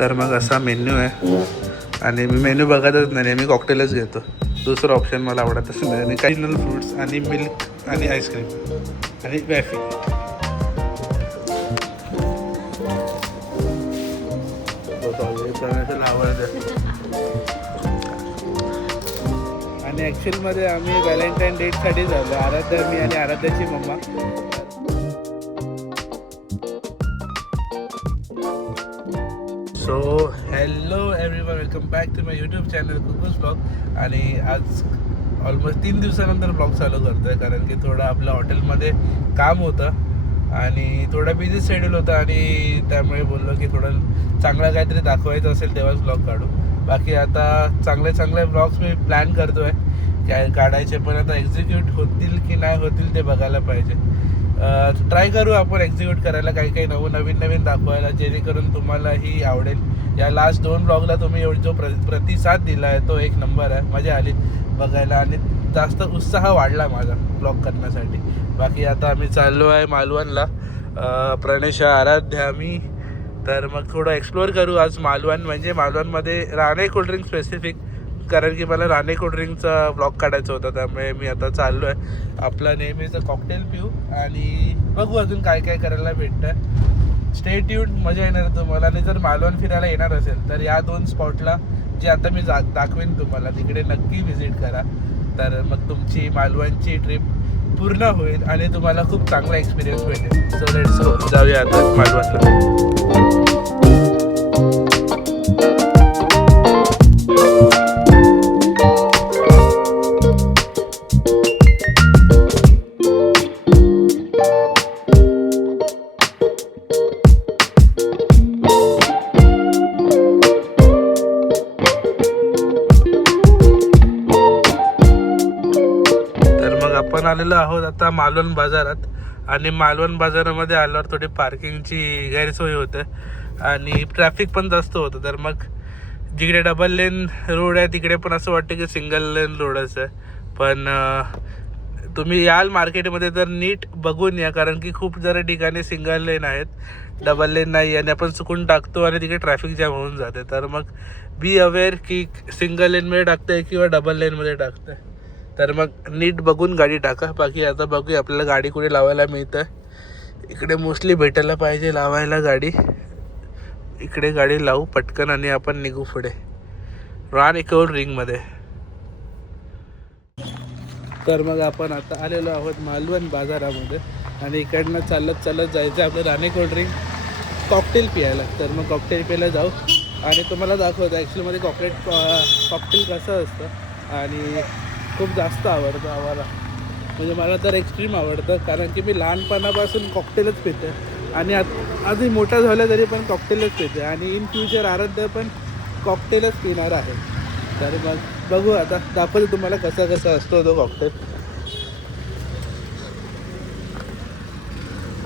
तर मग असा मेन्यू आहे आणि मी मेन्यू बघतच नाही, मी कॉकटेलच घेतो. दुसरं ऑप्शन मला आवडतच नाही. आणि काहीनल फ्रूट्स आणि मिल्क आणि आईस्क्रीम आणि वॅफी. आवडतं. आणि ॲक्च्युअलमध्ये आम्ही व्हॅलेंटाईन डेटसाठी झालो, आराध्या, मी आणि आराध्याची मम्मा. So hello everyone, welcome back to my YouTube channel Kuku's blog. आणि आज ऑलमोस्ट 3 दिवसानंतर ब्लॉग चालू करतो आहे, कारण की थोडं आपल्या हॉटेलमध्ये काम होतं आणि थोडं बिझी शेड्यूल होतं आणि त्यामुळे बोललो की थोडं चांगलं काहीतरी दाखवायचं असेल तेव्हाच ब्लॉग काढू. बाकी आता चांगले ब्लॉग्स मी प्लॅन करतो आहे काय काढायचे, पण आता एक्झिक्यूट होतील की नाही होतील ते बघायला पाहिजे. ट्राय करू आपण एक्झिक्यूट करायला, काही नवीन दाखवायला, जेणेकरून तुम्हालाही आवडेल. या लास्ट 2 ब्लॉगला तुम्ही जो प्रतिसाद दिला आहे तो एक नंबर आहे. मजा आली बघायला आणि जास्त उत्साह वाढला माझा ब्लॉग करण्यासाठी. बाकी आता आम्ही चाललो आहे मालवणला, प्रणेश, आराध्या, मी. तर मग थोडं एक्सप्लोअर करू आज मालवण. म्हणजे मालवणमध्ये राणे कोल्ड्रिंक स्पेसिफिक, कारण की मला राणे कोल्ड्रिंकचा ब्लॉग काढायचा होता. त्यामुळे मी आता चाललो आहे आपला नेहमीचं कॉकटेल पिऊ आणि बघू अजून काय काय करायला भेटतं. स्टे ट्यून्ड, मजा येणार तुम्हाला. आणि जर मालवण फिरायला येणार असेल तर या 2 स्पॉटला जे आता मी दाखवेन तुम्हाला, तिकडे नक्की व्हिजिट करा. तर मग तुमची मालवणची ट्रिप पूर्ण होईल आणि तुम्हाला खूप चांगला एक्सपिरियन्स भेटेल. सो लेट्स गो, जाऊया आता मालवणला. आपण आलेलो आहोत आता मालवण बाजारात. आणि मालवण बाजारामध्ये आल्यावर थोडी पार्किंगची गैरसोय होते आणि ट्रॅफिक पण जास्त होतं. तर मग जिकडे डबल लेन रोड आहे तिकडे पण असं वाटतं की सिंगल लेन रोडच आहे. पण तुम्ही याल मार्केटमध्ये तर नीट बघून या, कारण की खूप जरा ठिकाणी सिंगल लेन आहेत, डबल लेन नाही. आणि आपण चुकून टाकतो आणि तिकडे ट्रॅफिक जॅम होऊन जाते. तर मग बी अवेअर की सिंगल लेनमध्ये टाकतंय किंवा डबल लेनमध्ये टाकतंय. तर मग नीट बघून गाडी टाका. बाकी आता बघूया आपल्याला गाडी कुठे लावायला मिळतं. इकडे मोस्टली भेटायला पाहिजे लावायला गाडी. इकडे गाडी लावू पटकन आणि आपण निघू पुढे राणे कोल्ड्रिंकमध्ये. तर मग आपण आता आलेलो आहोत मालवण बाजारामध्ये आणि इकडनं चालत जायचं आपलं राणे कोल्ड्रिंक कॉकटेल पियायला. तर मग कॉकटेल प्यायला जाऊ आणि तुम्हाला दाखवतो ॲक्च्युअलमध्ये कॉकटेल कसं असतं. आणि खूप जास्त आवडतं आम्हाला, म्हणजे मला तर एक्स्ट्रीम आवडतं, कारण की मी लहानपणापासून कॉकटेलच पिते आणि आजही मोठा झाला तरी पण कॉकटेलच पिते आणि इन फ्युचर आराध्य पण कॉकटेलच पिणार आहे. तर मग बघू आता, दाखवतो तुम्हाला कसा असतो तो कॉकटेल.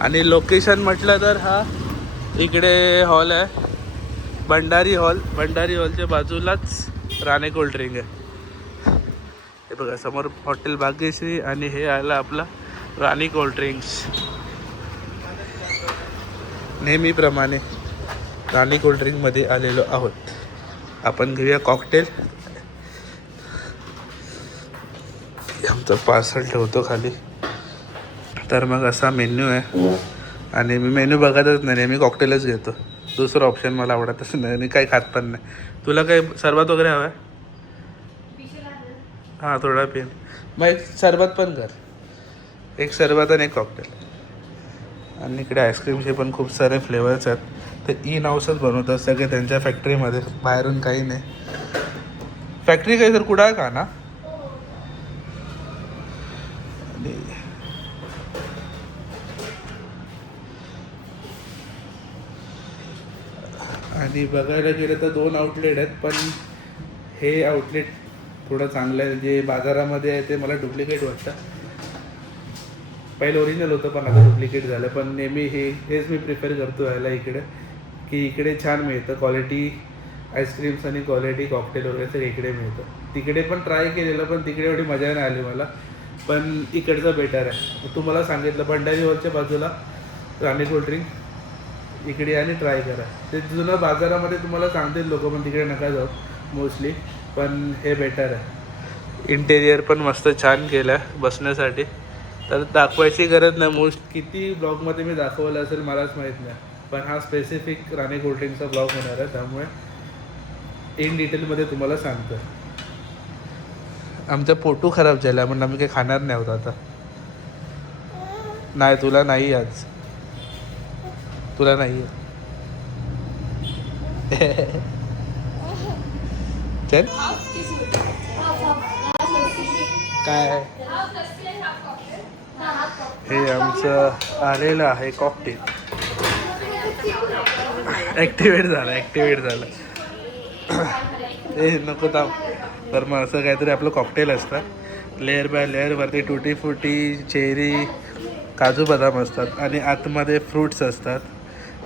आणि लोकेशन म्हटलं तर हा इकडे हॉल आहे, भंडारी हॉलच्या बाजूलाच राणे कोल्ड्रिंक आहे. हे बघा समोर हॉटेल भाग्यश्री आणि हे आलं आपला राणी कोल्ड्रिंक्स. नेहमीप्रमाणे राणी कोल्ड्रिंकमध्ये आलेलो आहोत. आपण घेऊया कॉकटेल. आमचं पार्सल ठेवतो खाली. तर मग असा मेन्यू आहे आणि मी मेन्यू बघतच नाही, मी कॉकटेलच घेतो. दुसरं ऑप्शन मला आवडतच नाही आणि काही खात पण नाही. तुला काही सरबत वगैरे हवं आहे? हां थोडा पिन. मग एक सरबत पण कर, एक सरबत आणि एक कॉकटेल. आणि इकडे आईस्क्रीमचे पण खूप सारे फ्लेवर्स आहेत. ते इन हाऊसच बनवतात सगळे त्यांच्या फॅक्टरीमध्ये, बाहेरून काही नाही. फॅक्टरी काही तर कुठं आहे का ना. आणि बघायला गेलं तर 2 आउटलेट आहेत, पण हे आउटलेट थोडं चांगलं आहे. जे बाजारामध्ये आहे ते मला डुप्लिकेट वाटतं. पहिलं ओरिजिनल होतं पण आता डुप्लिकेट झालं. पण नेहमी हेच मी प्रिफर करतो यायला इकडे, की इकडे छान मिळतं क्वालिटी आईस्क्रीम्स आणि क्वालिटी कॉकटेल वगैरे सगळं इकडे मिळतं. तिकडे पण ट्राय केलेलं पण तिकडे एवढी मजा नाही आली मला, पण इकडचं बेटर आहे. तुम्हाला सांगितलं भंडारी हॉलच्या बाजूला राणी कोल्ड्रिंक इकडे आणि ट्राय करा. ते जुनं बाजारामध्ये तुम्हाला सांगतील लोक, पण तिकडे नका जाऊ मोस्टली, पण हे बेटर आहे. इंटेरियर पण मस्त छान केलं आहे बसण्यासाठी. तर दाखवायची गरज नाही, मोस्ट किती ब्लॉगमध्ये मी दाखवलं असेल मलाच माहीत नाही, पण हा स्पेसिफिक राणी कोल्ड्रिंकचा ब्लॉग होणार आहे, त्यामुळे इन डिटेलमध्ये तुम्हाला सांगतो. आमचा पोटू खराब झाला म्हणून आम्ही काही खाणार नाही होत आता. नाही तुला नाही, आज तुला नाही चल. काय हे आमचं आलेलं आहे कॉकटेल. ॲक्टिवेट झालं हे नको थांब. तर मग असं काहीतरी आपलं कॉकटेल असतं, लेअर बाय लेअरवरती टुटी फुटी, चेरी, काजू बदाम असतात आणि आतमध्ये फ्रूट्स असतात,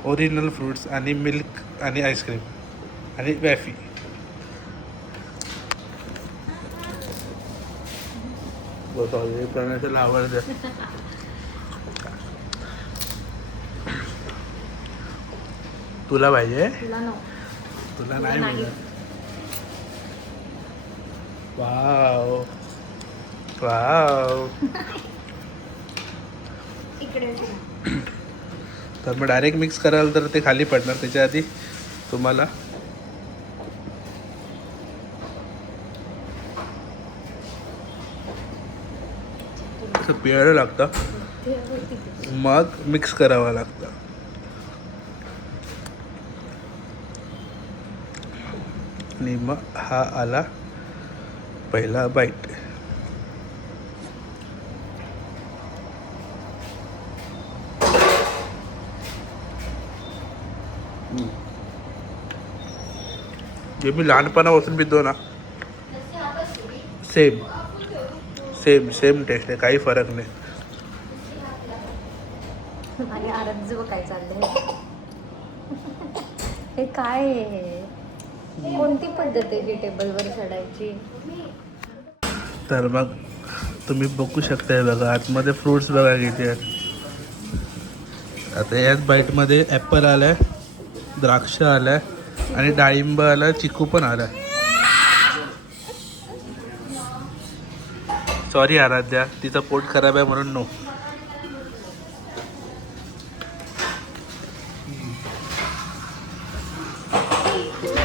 ओरिजिनल फ्रूट्स आणि मिल्क आणि आईस्क्रीम आणि वॅफी. त्याला आवडतं. तुला पाहिजे? तुला नाही मिळत. Wow wow. तर मग डायरेक्ट मिक्स कराल तर ते खाली पडणार. त्याच्या आधी तुम्हाला असं पिळायला लागतं, मग मिक्स करावं लागतं. आणि मग हा आला पहिला बाईट. जे मी लहानपणापासून पितो ना, सेम सेम सेम टेस्ट आहे, काही फरक नाही. आणि आरत जो काय चाललंय हे काय आहे? कोणती पद्धत आहे जी टेबलवर चढायची? तर मग तुम्ही बघू शकताय बघा, आतमध्ये फ्रूट्स बघा किती आहेत. आता याच बाईटमध्ये ॲपल आलाय, द्राक्ष आलाय आणि डाळिंब आलाय, चिकू पण आलाय. सॉरी आराध्या, तिचं पोट खराब आहे म्हणून नो.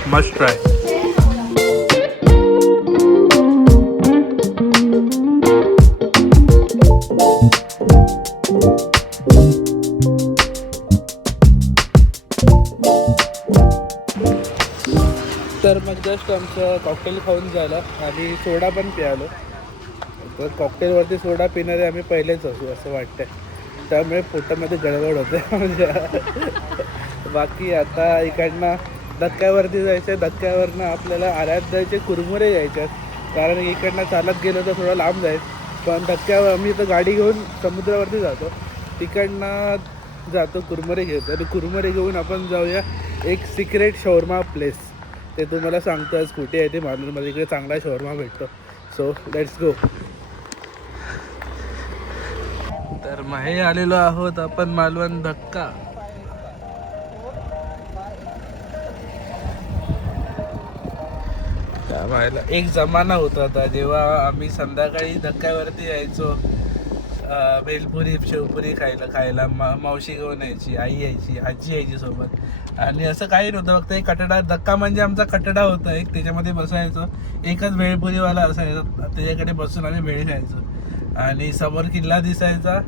Must try. तर मग जस्ट आमचं कॉकटेल खाऊन झालं आणि सोडा पण प्यालो. तर कॉकटेलवरती सोडा पिणारे आम्ही पहिलेच असू असं वाटतंय, त्यामुळे पोटामध्ये गडबड होते म्हणजे. बाकी आता इकडनं धक्क्यावरती जायचं, धक्क्यावरनं आपल्याला आराध्याचे कुरमुरे यायचे, कारण इकडनं चालत गेलो तर थोडं लांब जाईल, पण धक्क्यावर आम्ही इथं गाडी घेऊन समुद्रावरती जातो, तिकडनं जातो कुरमुरे घेतो. आणि कुरमुरे घेऊन आपण जाऊया एक सिक्रेट शॉर्मा प्लेस. ते तुम्हाला सांगतो आज कुठे आहे ते, मालवणमध्ये इकडे चांगला शॉर्मा भेटतो. So let's go. तर मग हे आलेलो आहोत आपण मालवण धक्का. त्यामुळे एक जमाना होता आता जेव्हा आम्ही संध्याकाळी धक्क्यावरती यायचो, भेलपुरी शेवपुरी खायला मावशी घेऊन यायची, आई यायची, आजी यायची सोबत. आणि असं काही नव्हतं, फक्त एक कटडा, धक्का म्हणजे आमचा कटडा होता एक, त्याच्यामध्ये बसायचो, एकच भेळपुरीवाला असायचा, त्याच्याकडे बसून आम्ही भेळ खायचो. आणि समोर किल्ला दिसायचा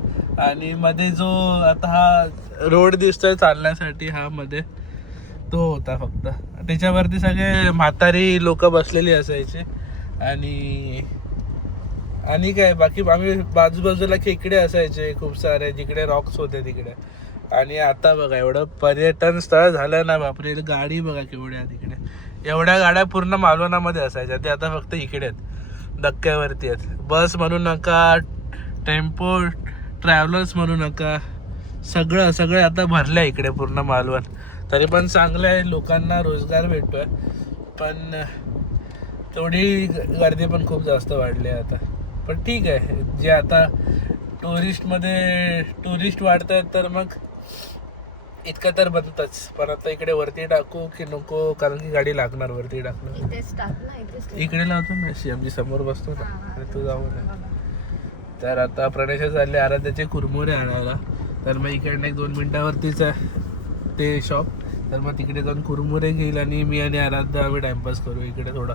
आणि मध्ये जो आता हा रोड दिसतोय चालण्यासाठी, हा मध्ये तो होता फक्त. त्याच्यावरती सगळे म्हातारी लोक बसलेली असायचे आणि काय बाकी आम्ही बाजूबाजूला खेकडे असायचे खूप सारे, जिकडे रॉक्स होते तिकडे. आणि आता बघा एवढं पर्यटन स्थळ झालं ना, बापरे. गाडी बघा केवढ्या तिकडे, एवढ्या गाड्या पूर्ण मालवणामध्ये असायच्या, ते आता फक्त इकडे आहेत, धक्क्यावरती आहेत. बस म्हणू नका, टेम्पो ट्रॅव्हलर्स म्हणू नका, सगळं आता भरलं आहे इकडे पूर्ण मालवण. तरी पण चांगलं आहे, लोकांना रोजगार भेटतोय, पण तेवढी गर्दी पण खूप जास्त वाढली आहे आता. पण ठीक आहे, जे आता टुरिस्ट वाढत आहेत, तर मग इतकं तर बनतच, पण आता इकडे वरती टाकू की नको, कारण की गाडी लागणार वरती टाकणार. इथेच टाक ना, इथेच ठेव. इकडे लावतो ना, अशी आमची समोर बसतो ना, हा, आणि तू जाऊ नये. हा. तर आता प्रणेशा चालले आराध्याचे कुरमुरे आणायला. तर मग इकडनं 1-2 मिनिटावरतीच आहे ते शॉप. तर मग तिकडे जाऊन कुरमुरे घेईल आणि मी आणि आराध्या आम्ही टाइमपास करू इकडे थोडा.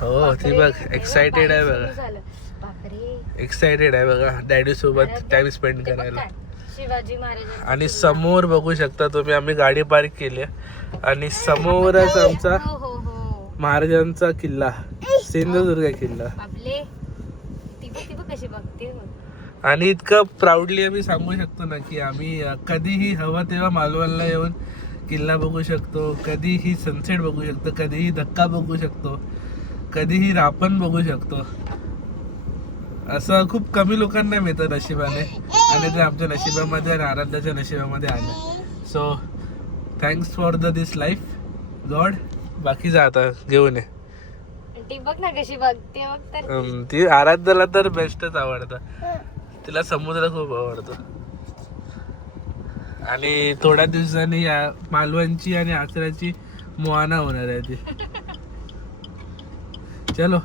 हो, ती बघ एक्साइटेड आहे बघा, झालं. बापरे. एक्साइटेड आहे बघा डॅडी सोबत टाइम स्पेंड ते बघ करायला. काय, शिवाजी महाराज. आणि समोर बघू शकता तुम्ही, आम्ही गाडी पार्क केली आहे आणि समोरच आमचा हो हो हो. महाराजांचा किल्ला, सिंधुदुर्ग किल्ला. आपले ती बघ कशी बघते. आणि इतकं प्राऊडली आम्ही सांगू शकतो ना की आम्ही कधीही हवं तेव्हा मालवणला येऊन किल्ला बघू शकतो, कधीही सनसेट बघू शकतो, कधीही धक्का बघू शकतो, कधीही रापण बघू शकतो. असं खूप कमी लोकांना मिळतं नशिबाने, आणि ते आमच्या नशिबामध्ये आणि आराध्याच्या नशिबामध्ये आलं. So thanks for this life God. बाकी जा आता घेऊन ये. ती बघ ना कशी बघते बघ तर. ती आराध्याला तर बेस्टच आवडतं, तिला समुद्र खूप आवडतो. आणि थोड्या दिवसांनी या मालवणची आणि आचऱ्याची मोहाना होणार आहे ती. चलो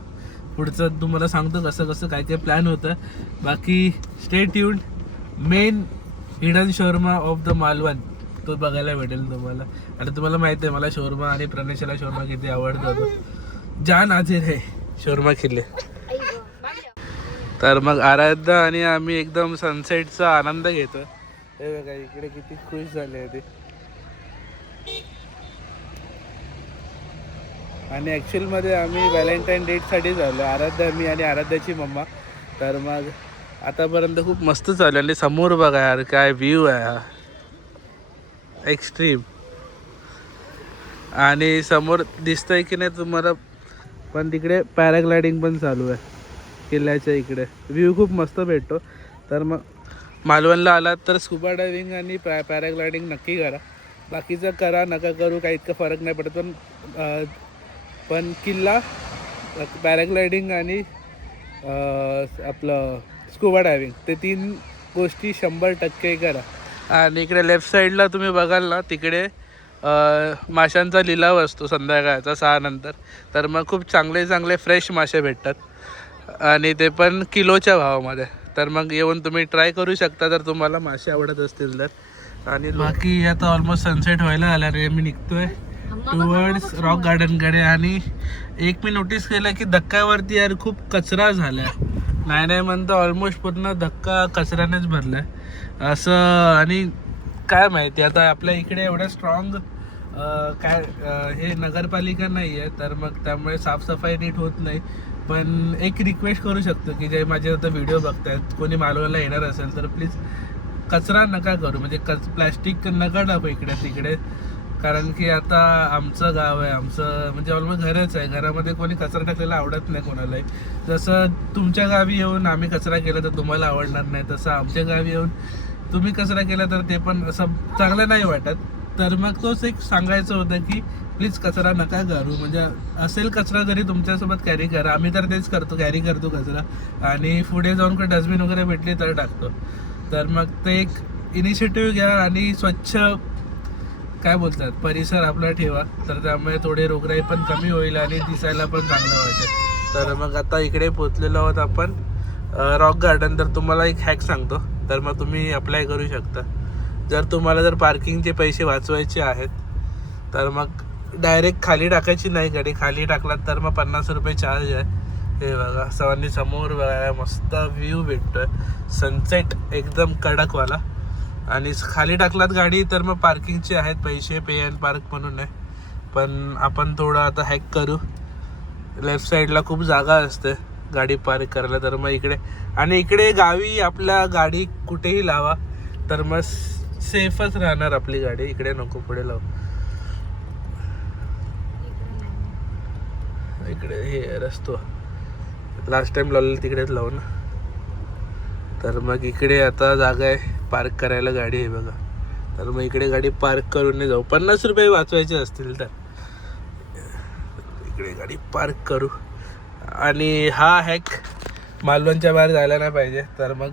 पुढचं तुम्हाला सांगतो कसं कसं काय काय प्लॅन होतं. बाकी stay tuned. Main hidden shawarma of the Malvan तो बघायला भेटेल तुम्हाला. आणि तुम्हाला माहिती आहे मला शोरमा आणि प्रणेशाला शोरमा किती आवडतो. जान हाजीर है शोरमा खिल्ले. तर मग आराध्या आणि आम्ही एकदम सनसेटचा आनंद घेतो. हे बघा इकडे किती खुश झाले आहे ते. आणि ॲक्च्युअलमध्ये आम्ही व्हॅलेंटाईन डेटसाठी झालो, आराध्या, मी आणि आराध्याची मम्मा. तर मग आतापर्यंत खूप मस्त चालू. आणि समोर बघा यार काय व्ह्यू आहे हा, एक्स्ट्रीम. आणि समोर दिसतंय की नाही तुम्हाला, पण तिकडे पॅराग्लायडिंग पण चालू आहे किल्ल्याच्या इकडे. व्ह्यू खूप मस्त भेटतो. तर मग मालवणला आलात तर स्कुबा डायव्हिंग आणि पॅराग्लायडिंग नक्की करा. बाकीचं करा नका करू काही इतका फरक नाही पडत, पण किल्ला, पॅराग्लायडिंग आणि आपलं स्कुबा डायव्हिंग ते 3 गोष्टी 100% करा. आणि इकडे लेफ्ट साईडला तुम्ही बघाल ना, तिकडे माशांचा लिलाव असतो संध्याकाळचा 6 नंतर. तर मग खूप चांगले चांगले फ्रेश मासे भेटतात, आणि ते पण किलोच्या भावामध्ये. तर मग येऊन तुम्ही ट्राय करू शकता जर तुम्हाला मासे आवडत असतील तर. आणि बाकी आता ऑलमोस्ट सनसेट व्हायला आला रे. मी निघतोय टुवर्ड्स रॉक गार्डनकडे. आणि एक मी नोटीस केलं की धक्क्यावरती यार खूप कचरा झाला. नाही म्हणतो ऑलमोस्ट पूर्ण धक्का कचऱ्यानेच भरला आहे असं. आणि काय माहिती आता आपल्या इकडे एवढं स्ट्रॉंग हे नगरपालिका नाही आहे, तर मग त्यामुळे साफसफाई नीट होत नाही. पण एक रिक्वेस्ट करू शकतो की जे माझे आता व्हिडिओ बघतायत, कोणी मालवणला येणार असेल तर प्लीज कचरा नका करू. म्हणजे प्लॅस्टिक नका टाकू इकडे तिकडे, कारण की आता आमचं गाव आहे, आमचं म्हणजे ऑलमोस्ट घरच आहे. घरामध्ये कोणी कचरा टाकलेला आवडत नाही कोणालाही. जसं तुमच्या गावी येऊन आम्ही कचरा केला तर तुम्हाला आवडणार नाही, तसं आमच्या गावी येऊन तुम्ही कचरा केला तर ते पण असं चांगलं नाही वाटत. तर मग तोच एक सांगायचं होतं की प्लीज कचरा नका करू. म्हणजे असेल कचरा जरी तुमच्यासोबत कॅरी करा. आम्ही तर तेच करतो, कॅरी करतो कचरा, आणि पुढे जाऊन काही डस्टबिन वगैरे भेटली तर टाकतो. तर मग ते एक इनिशिएटिव्ह घ्या आणि स्वच्छ काय बोलतात परिसर आपला ठेवा. तर त्यामुळे थोडे रोगराई पण कमी होईल आणि दिसायला पण चांगलं वाटेल. तर मग आता इकडे पोचलेलो आहोत आपण रॉक गार्डन. तर तुम्हाला एक हॅक सांगतो, तर मग तुम्ही अप्लाय करू शकता. जर तुम्हाला जर पार्किंगचे पैसे वाचवायचे आहेत तर मग डायरेक्ट खाली टाकायची नाही गाडी. खाली टाकलात तर मग 50 रुपये चार्ज आहे. हे बघा सवानी समोर बघायला मस्त व्ह्यू भेटतोय, सनसेट एकदम कडकवाला. आणि खाली टाकलात गाडी तर मग पार्किंगचे आहेत पैसे, पे अँड पार्क म्हणून आहे. पण आपण थोडं आता हॅक करू. लेफ्ट साईडला खूप जागा असते गाडी पार्क करायला. तर मग इकडे, आणि इकडे गावी आपल्या गाडी कुठेही लावा तर मग सेफच राहणार आपली गाडी. इकडे नको पुढे लावू, इकडे हे रस्तो लास्ट टाइम लावलेलं तिकडेच लावू ना. तर मग इकडे आता जागा आहे पार्क करायला गाडी आहे बघा. तर मग इकडे गाडी पार्क करून जाऊ. 50 रुपये वाचवायचे असतील तर इकडे गाडी पार्क करू. आणि हा हॅक मालवणच्या बाहेर जायला नाही पाहिजे. तर मग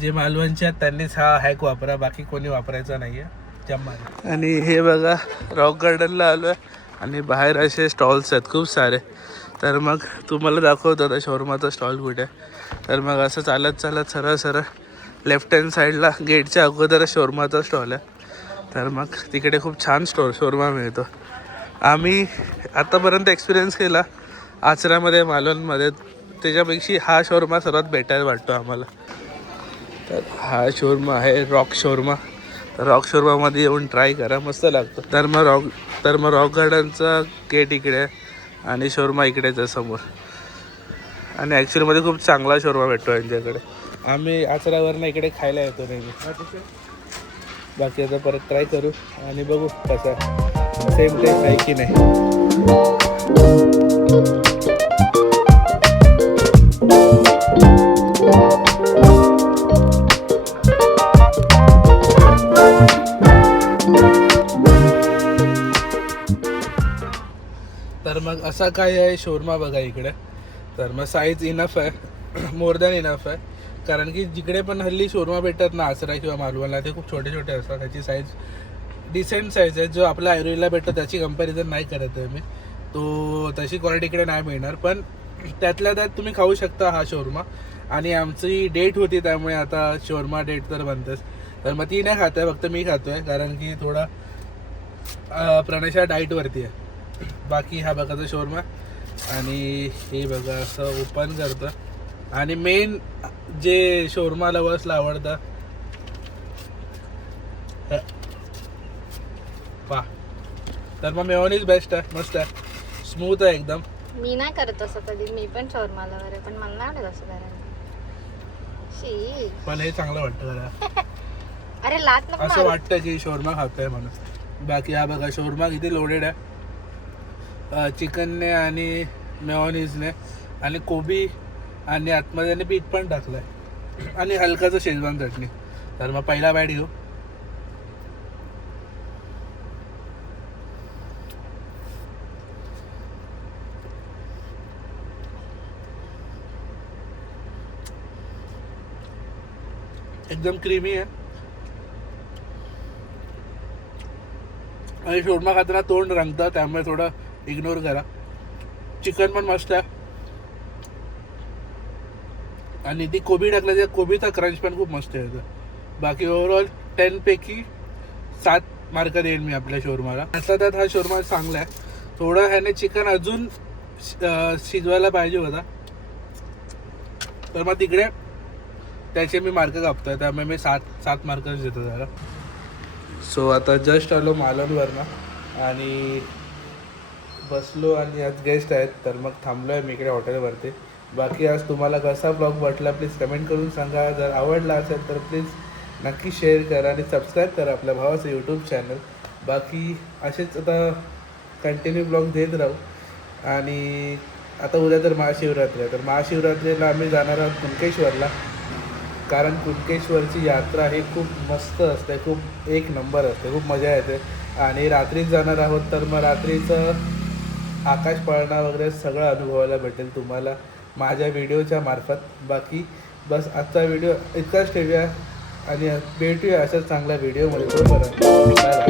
जे मालवणचे आहेत त्यांनीच हा हॅक वापरा, बाकी कोणी वापरायचा नाही आहे. जम्मा. आणि हे बघा रॉक गार्डनला आलो आहे आणि बाहेर असे स्टॉल्स आहेत खूप सारे. तर मग तुम्हाला दाखवतो आता शोरमाचा स्टॉल कुठे. तर मग असं चालत चालत सरळ सरळ लेफ्ट हँड साईडला गेटच्या अगोदर शोरमाचा स्टॉल आहे. तर मग तिकडे खूप छान शोरमा मिळतो. आम्ही आतापर्यंत एक्सपिरियन्स केला आचऱ्यामध्ये मालवणमध्ये, त्याच्यापेक्षा हा शोरमा सर्वात बेटर वाटतो आम्हाला. तर हा शोरमा आहे रॉक शोरमा. तर रॉक शोरमामध्ये येऊन ट्राय करा, मस्त लागतो. तर मग रॉक गार्डनचा गेट इकडे आहे आणि शोरमा इकडेच आहे समोर. आणि ॲक्च्युअलीमध्ये खूप चांगला शोरमा भेटतो यांच्याकडे. आम्ही आचऱ्यावरनं इकडे खायला येतो नेहमी. बाकी आता परत ट्राय करू आणि बघू कसा सेम टेस्ट आहे की नाही. तर मग असा काय आहे शोरमा बघा इकडे. तर मग साईज इनफ आहे, मोर दॅन इनफ आहे. कारण की जिकडे पण हल्ली शोरमा भेटतात ना आचरा किंवा मालवणला, ते खूप छोटे छोटे असतात. त्याची साईज डिसेंट साईज आहे. जो आपल्या ऐरोलीला भेटतो त्याची कंपॅरिझन नाही करत आहे मी. तो तशी क्वालिटी इकडे नाही मिळणार, पण त्यातल्या त्यात तुम्ही खाऊ शकता हा शोरमा. आणि आमची डेट होती त्यामुळे आता शोरमा डेट तर बनतेच. तर मग ती नाही खात आहे, फक्त मी खातो आहे कारण की थोडा प्रणशा डाईटवरती आहे. बाकी हा बघा तो शोरमा. आणि हे बघा असं ओपन करतं. आणि मेन जे शोरमा लवर्सला आवडतं पा, तर मग मेयोनीज बेस्ट आहे, मस्त आहे, स्मूथ आहे एकदम. मी नाही करत असं कधी, मी पण शोरमाला वगैरे, पण मला नाही आवडत असं करायला. शी, पण हे चांगलं वाटतं जरा. अरे लात नको असं मारू. वाटतं की शोरमा खातोय म्हणून. बाकी हा बघा शोरमा किती लोडेड आहे चिकनने आणि मेयोनीजने आणि कोबी आणि आतमध्ये बीट पण टाकलं आहे आणि हलकाचं शेजवान चटणी. तर मग पहिला बाईट घेऊ. एकदम क्रीमी आहे आणि शोरमा खाताना तोंड रंगतं, त्यामुळे थोडं इग्नोर करा. चिकन पण मस्त आहे आणि ती कोबी टाकल्याच्या कोबीचा क्रंच पण खूप मस्त आहे. बाकी ओव्हरऑल 10 पैकी 7 मार्क देईन मी आपल्या शोरमाला. असं त्यात हा शोरमा चांगला आहे. थोडं ह्याने चिकन अजून शिजवायला पाहिजे होता, तर मग तिकडे त्याचे मी मार्क कापतोय, त्यामुळे मी 7 मार्कच देतो त्याला. सो आता जस्ट आलो मालवणवरनं आणि बसलो आणि आज गेस्ट आहेत, तर मग थांबलो आहे मी इकडे हॉटेलवरती. बाकी आज तुम्हाला कसा ब्लॉग वाटला प्लीज कमेंट करून सांगा. जर आवडला असेल तर प्लीज नक्की शेअर करा आणि सबस्क्राईब करा आपल्या भावाचं यूट्यूब चॅनल. बाकी असेच आता कंटिन्यू ब्लॉग देत राहू. आणि आता उद्या तर महाशिवरात्री आहे, तर महाशिवरात्रीला आम्ही जाणार आहोत कुणकेश्वरला. कारण कुणकेश्वरची यात्रा ही खूप मस्त असते, खूप एक नंबर असते, खूप मजा येते. आणि रात्रीच जाणार आहोत, तर मग रात्रीचं आकाश पाळणा वगैरे सगळं अनुभवायला भेटेल तुम्हाला माझ्या व्हिडिओच्या मार्फत. बाकी बस आजचा व्हिडिओ इतकाच ठेवूया आणि भेटूया अशाच चांगल्या व्हिडिओमध्ये. बरोबर.